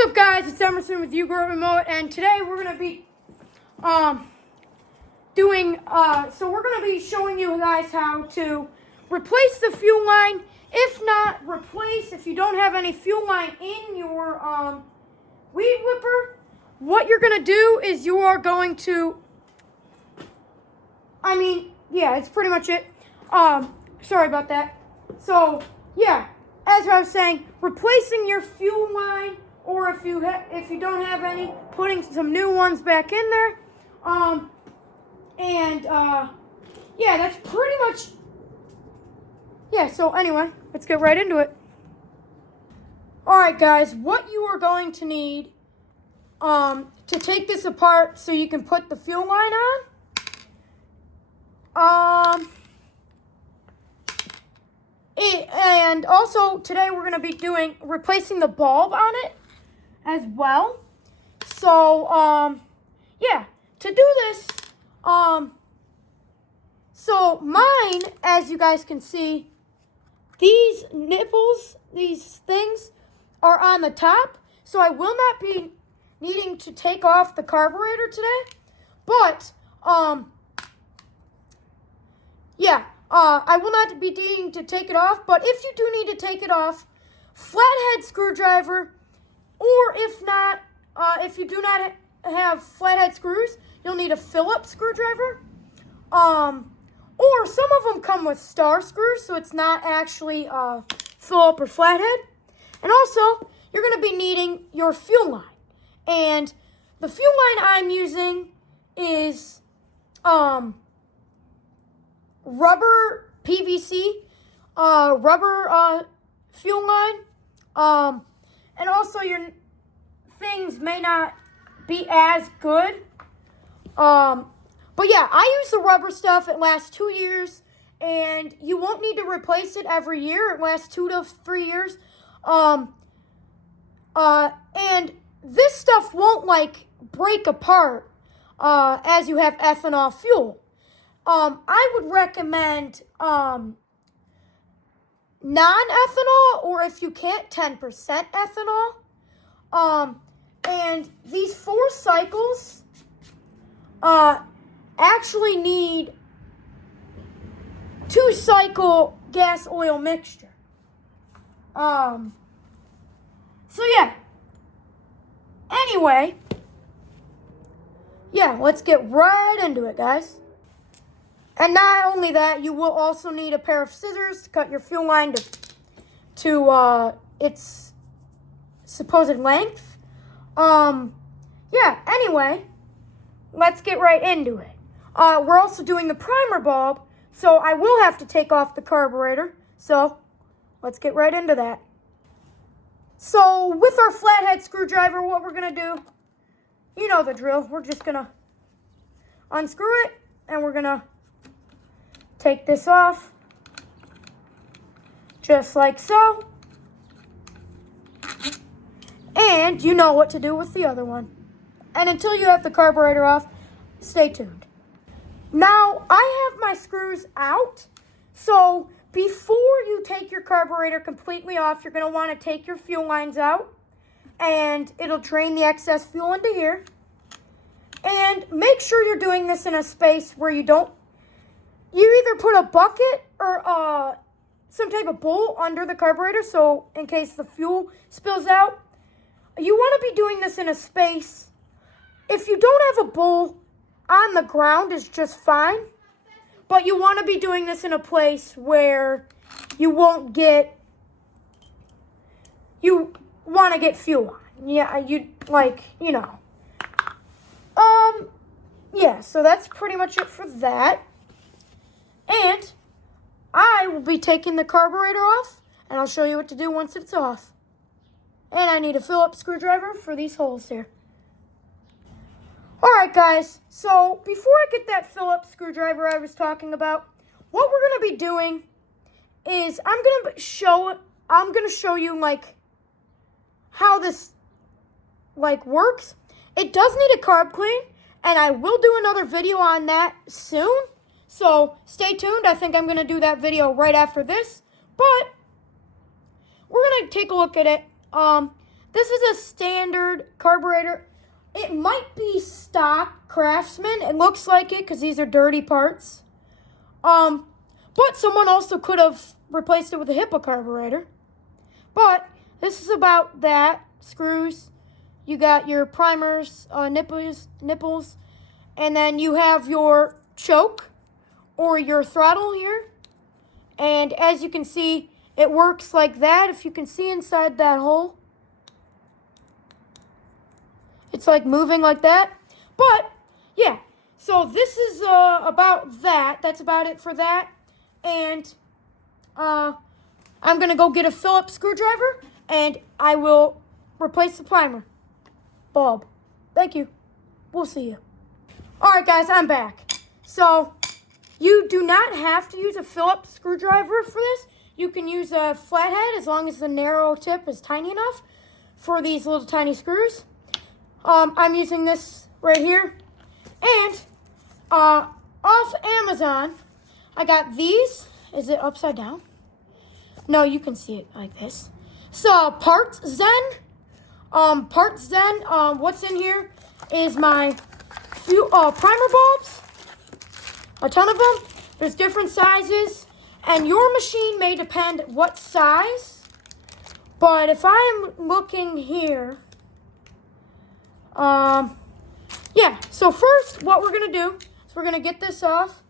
What's up, guys? It's Emerson with YouGrow Remote, and today we're going to be showing you guys how to replace the fuel line. If you don't have any fuel line in your weed whipper, what you're going to do is you are going to, it's pretty much it. Sorry about that. So, yeah, as I was saying, replacing your fuel line, or if you don't have any, putting some new ones back in there. Yeah, that's pretty much. Yeah, so anyway, let's get right into it. Alright, guys, what you are going to need to take this apart so you can put the fuel line on. And also, today we're going to be replacing the bulb on it as well. So, yeah, to do this, so mine, as you guys can see, these nipples, these things are on the top. So I will not be needing to take off the carburetor today. But, yeah. I will not be needing to take it off, but if you do need to take it off, flathead screwdriver, or if not, if you do not have flathead screws, you'll need a Phillips screwdriver. Or some of them come with star screws, so it's not actually Phillips or flathead. And also, you're going to be needing your fuel line. And the fuel line I'm using is rubber PVC, rubber fuel line, and also your things may not be as good, but yeah, I use the rubber stuff. It lasts 2 years, and you won't need to replace it every year. It lasts 2 to 3 years, and this stuff won't break apart as you have ethanol fuel. I would recommend non-ethanol, or if you can't, 10% ethanol. And these 4 cycles actually need 2-cycle gas oil mixture. So yeah. Anyway, yeah, let's get right into it, guys. And not only that, you will also need a pair of scissors to cut your fuel line to its supposed length. Yeah, anyway, let's get right into it. We're also doing the primer bulb, so I will have to take off the carburetor. So, let's get right into that. So, with our flathead screwdriver, what we're going to do, you know the drill. We're just going to unscrew it, and we're going to take this off, just like so. And you know what to do with the other one. And until you have the carburetor off, stay tuned. Now, I have my screws out, so before you take your carburetor completely off, you're going to want to take your fuel lines out, and it'll drain the excess fuel into here. And make sure you're doing this in a space where you either put a bucket or some type of bowl under the carburetor, so in case the fuel spills out. You want to be doing this in a space. If you don't have a bowl, on the ground is just fine. But you want to be doing this in a place where you want to get fuel on. Yeah, yeah, so that's pretty much it for that. And I will be taking the carburetor off, and I'll show you what to do once it's off. And I need a Phillips screwdriver for these holes here. Alright, guys, so before I get that Phillips screwdriver I was talking about, what we're going to be doing is I'm going to show you, how this, works. It does need a carb clean, and I will do another video on that soon. So stay tuned. I think I'm going to do that video right after this. But we're going to take a look at it. This is a standard carburetor. It might be stock Craftsman. It looks like it because these are dirty parts. But someone also could have replaced it with a HIPAA carburetor. But this is about that. Screws. You got your primers, nipples, and then you have your choke or your throttle here. And as you can see, it works like that. If you can see inside that hole, it's like moving like that. But yeah, so this is about that. That's about it for that. And I'm going to go get a Phillips screwdriver, and I will replace the primer bulb. Thank you. We'll see you. All right, guys, I'm back. So you do not have to use a Phillips screwdriver for this. You can use a flathead as long as the narrow tip is tiny enough for these little tiny screws. I'm using this right here. And off Amazon, I got these. Is it upside down? No, you can see it like this. So, Parts Zen. What's in here is my few primer bulbs. A ton of them. There's different sizes. And your machine may depend what size. But if I'm looking here, yeah. So first, what we're going to do is we're going to get this off.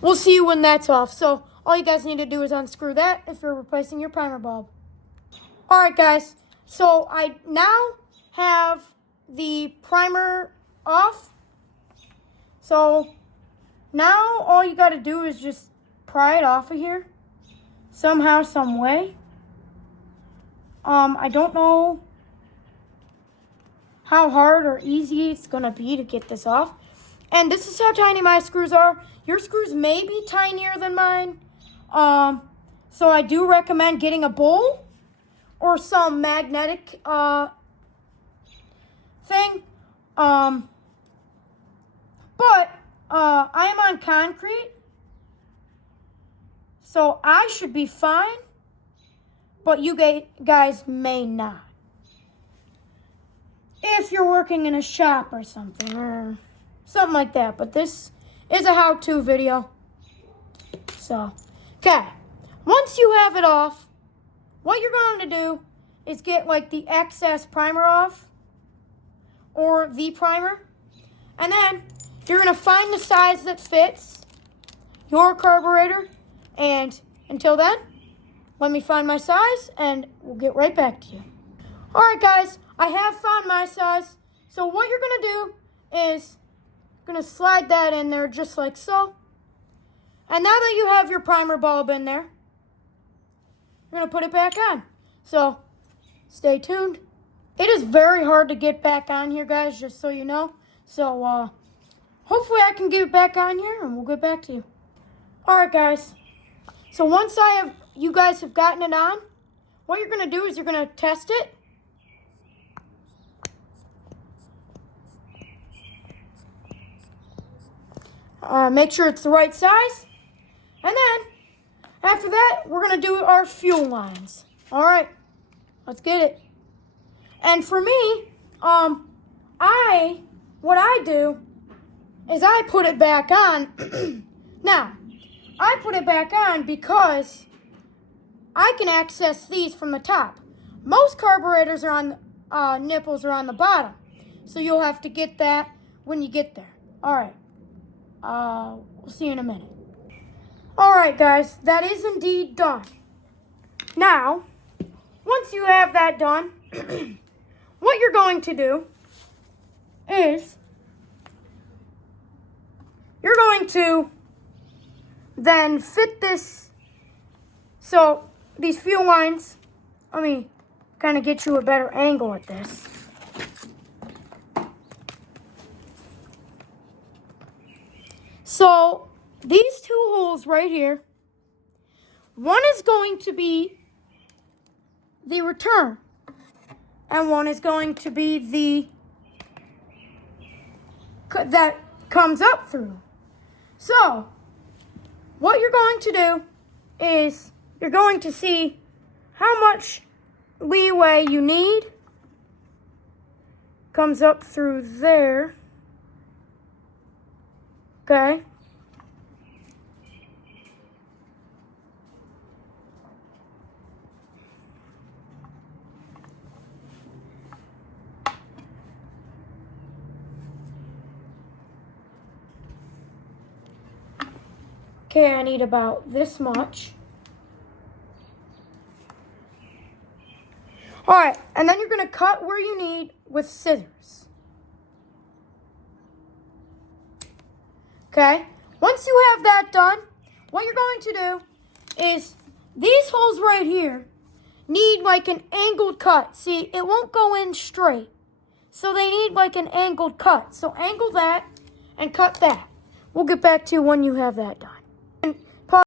We'll see you when that's off. So all you guys need to do is unscrew that if you're replacing your primer bulb. All right, guys. So I now have the primer off. So now all you got to do is just pry it off of here somehow, some way. I don't know how hard or easy it's going to be to get this off. And this is how tiny my screws are. Your screws may be tinier than mine. So I do recommend getting a bowl or some magnetic thing. But I'm on concrete, so I should be fine. But you guys may not. If you're working in a shop or something, or something like that. But this is a how-to video. So, okay. Once you have it off, what you're going to do is get like the excess primer off, or the primer. And then you're going to find the size that fits your carburetor. And until then, let me find my size and we'll get right back to you. All right, guys, I have found my size. So what you're going to do is going to slide that in there just like so. And now that you have your primer bulb in there, you're going to put it back on. So stay tuned. It is very hard to get back on here, guys, just so you know. So hopefully I can get it back on here and we'll get back to you. All right, guys. So once you guys have gotten it on, what you're going to do is you're going to test it. Make sure it's the right size. And then, after that, we're going to do our fuel lines. All right, let's get it. And for me, what I do is I put it back on. Now, I put it back on because I can access these from the top. Most carburetors are on, nipples are on the bottom. So you'll have to get that when you get there. All right. We'll see you in a minute. All right, guys, that is indeed done. Now, once you have that done, what you're going to do is you're going to then fit this. So these fuel lines, let me kind of get you a better angle at this. So these two holes right here, one is going to be the return, and one is going to be that comes up through. So, what you're going to do is you're going to see how much leeway you need. Comes up through there. Okay. Okay, I need about this much. Alright, and then you're going to cut where you need with scissors. Okay, once you have that done, what you're going to do is these holes right here need like an angled cut. See, it won't go in straight. So they need like an angled cut. So angle that and cut that. We'll get back to you when you have that done. And